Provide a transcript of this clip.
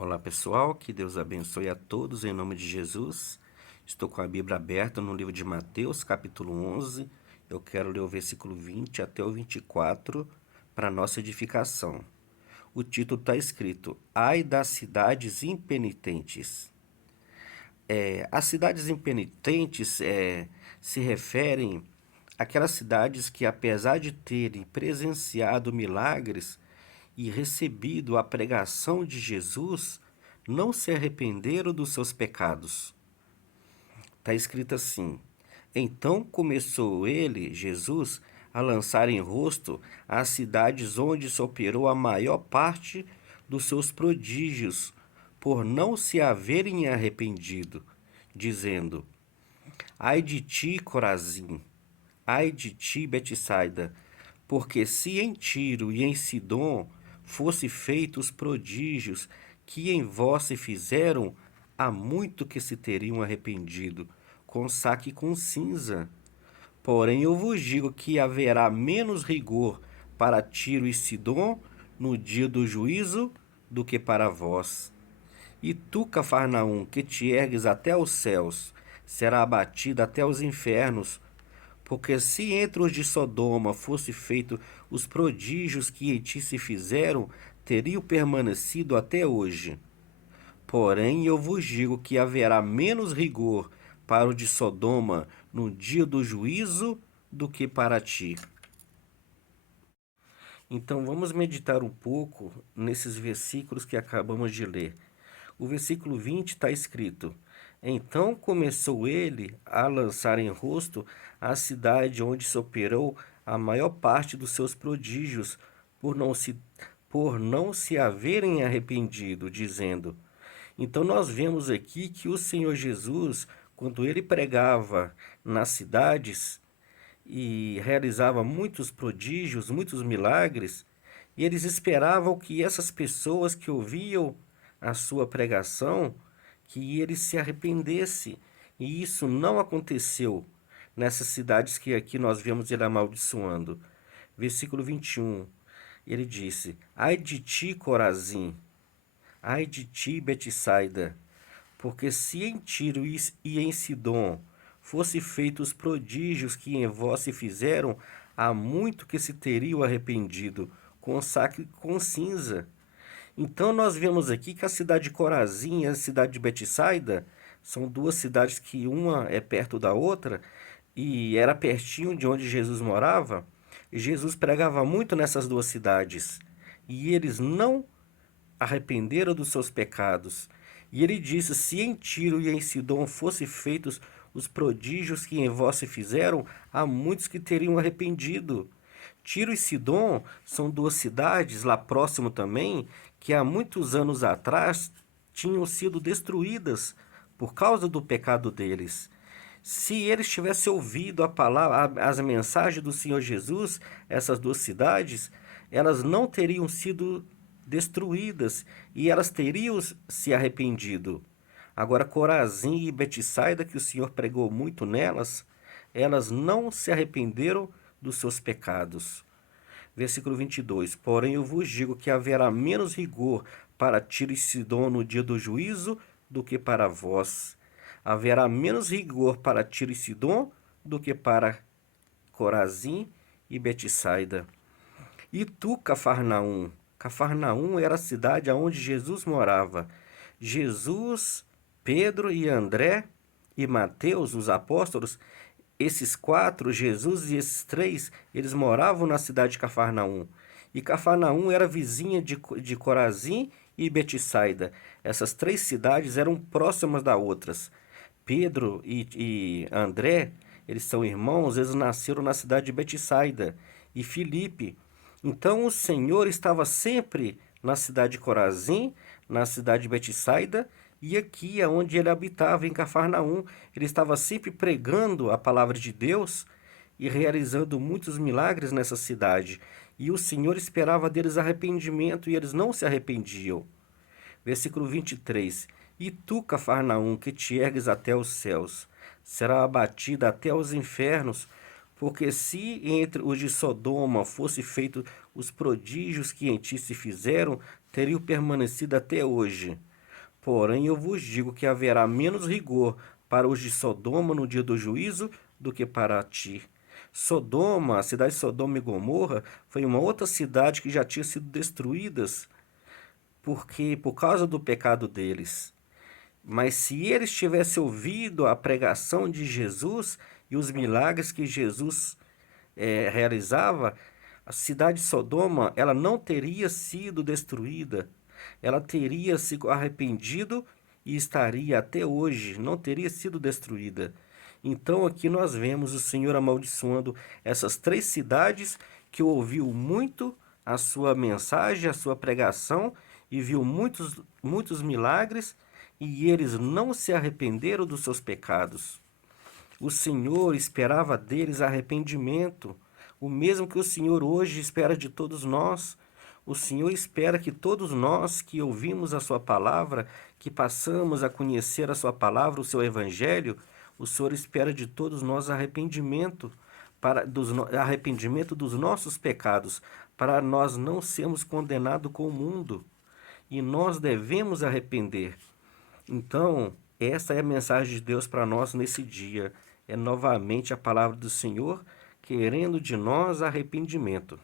Olá pessoal, que Deus abençoe a todos em nome de Jesus. Estou com a Bíblia aberta no livro de Mateus, capítulo 11. Eu quero ler o versículo 20 até o 24 para nossa edificação. O título está escrito: Ai das cidades impenitentes. As cidades impenitentes se referem àquelas cidades que, apesar de terem presenciado milagres e recebido a pregação de Jesus, não se arrependeram dos seus pecados. Está escrito assim: Então começou ele, Jesus, a lançar em rosto as cidades onde se operou a maior parte dos seus prodígios, por não se haverem arrependido, dizendo: Ai de ti, Corazim! Ai de ti, Betsaida! Porque se em Tiro e em Sidom fosse feitos os prodígios que em vós se fizeram, há muito que se teriam arrependido, com saque e com cinza. Porém eu vos digo que haverá menos rigor para Tiro e Sidom no dia do juízo do que para vós. E tu, Cafarnaum, que te ergues até os céus, será abatida até os infernos. Porque se entre os de Sodoma fosse feito os prodígios que em ti se fizeram, teriam permanecido até hoje. Porém, eu vos digo que haverá menos rigor para o de Sodoma no dia do juízo do que para ti. Então vamos meditar um pouco nesses versículos que acabamos de ler. O versículo 20 está escrito: Então começou ele a lançar em rosto a cidade onde se operou a maior parte dos seus prodígios, por não se haverem arrependido, dizendo. Então nós vemos aqui que o Senhor Jesus, quando ele pregava nas cidades, e realizava muitos prodígios, muitos milagres, e eles esperavam que essas pessoas que ouviam a sua pregação, que ele se arrependesse. E isso não aconteceu nessas cidades que aqui nós vemos ele amaldiçoando. Versículo 21, ele disse: Ai de ti, Corazim! Ai de ti, Betsaida! Porque se em Tiro e em Sidom fosse feitos os prodígios que em vós se fizeram, há muito que se teriam arrependido, com saco e com cinza. Então nós vemos aqui que a cidade de Corazim e a cidade de Betsaida são duas cidades que uma é perto da outra e era pertinho de onde Jesus morava. E Jesus pregava muito nessas duas cidades e eles não arrependeram dos seus pecados. E ele disse: Se em Tiro e em Sidom fossem feitos os prodígios que em vós se fizeram, há muitos que teriam arrependido. Tiro e Sidom são duas cidades lá próximo também, que há muitos anos atrás tinham sido destruídas por causa do pecado deles. Se eles tivessem ouvido a palavra, as mensagens do Senhor Jesus, essas duas cidades, elas não teriam sido destruídas e elas teriam se arrependido. Agora, Corazim e Betsaida, que o Senhor pregou muito nelas, elas não se arrependeram dos seus pecados. Versículo 22. Porém eu vos digo que haverá menos rigor para Tiro e Sidom no dia do juízo do que para vós. Haverá menos rigor para Tiro e Sidom do que para Corazim e Betsaida. E tu, Cafarnaum? Cafarnaum era a cidade onde Jesus morava. Jesus, Pedro e André e Mateus, os apóstolos, esses quatro, Jesus e esses três, eles moravam na cidade de Cafarnaum. E Cafarnaum era vizinha de Corazim e Betsaida. Essas três cidades eram próximas das outras. Pedro e André, eles são irmãos, eles nasceram na cidade de Betsaida. E Filipe. Então o Senhor estava sempre na cidade de Corazim, na cidade de Betsaida, e aqui é onde ele habitava, em Cafarnaum. Ele estava sempre pregando a palavra de Deus e realizando muitos milagres nessa cidade. E o Senhor esperava deles arrependimento e eles não se arrependiam. Versículo 23. E tu, Cafarnaum, que te ergues até os céus, será abatida até os infernos, porque se entre os de Sodoma fosse feito os prodígios que em ti se fizeram, teriam permanecido até hoje. Porém, eu vos digo que haverá menos rigor para os de Sodoma no dia do juízo do que para ti. Sodoma, a cidade de Sodoma e Gomorra, foi uma outra cidade que já tinha sido destruídas porque por causa do pecado deles. Mas se eles tivessem ouvido a pregação de Jesus e os milagres que Jesus realizava, a cidade de Sodoma, ela não teria sido destruída. Ela teria se arrependido e estaria até hoje, não teria sido destruída. Então aqui nós vemos o Senhor amaldiçoando essas três cidades que ouviu muito a sua mensagem, a sua pregação e viu muitos milagres e eles não se arrependeram dos seus pecados. O Senhor esperava deles arrependimento, o mesmo que o Senhor hoje espera de todos nós. O Senhor espera que todos nós que ouvimos a Sua palavra, que passamos a conhecer a Sua palavra, o Seu Evangelho, o Senhor espera de todos nós arrependimento, arrependimento dos nossos pecados, para nós não sermos condenados com o mundo. E nós devemos arrepender. Então, essa é a mensagem de Deus para nós nesse dia. É novamente a palavra do Senhor querendo de nós arrependimento.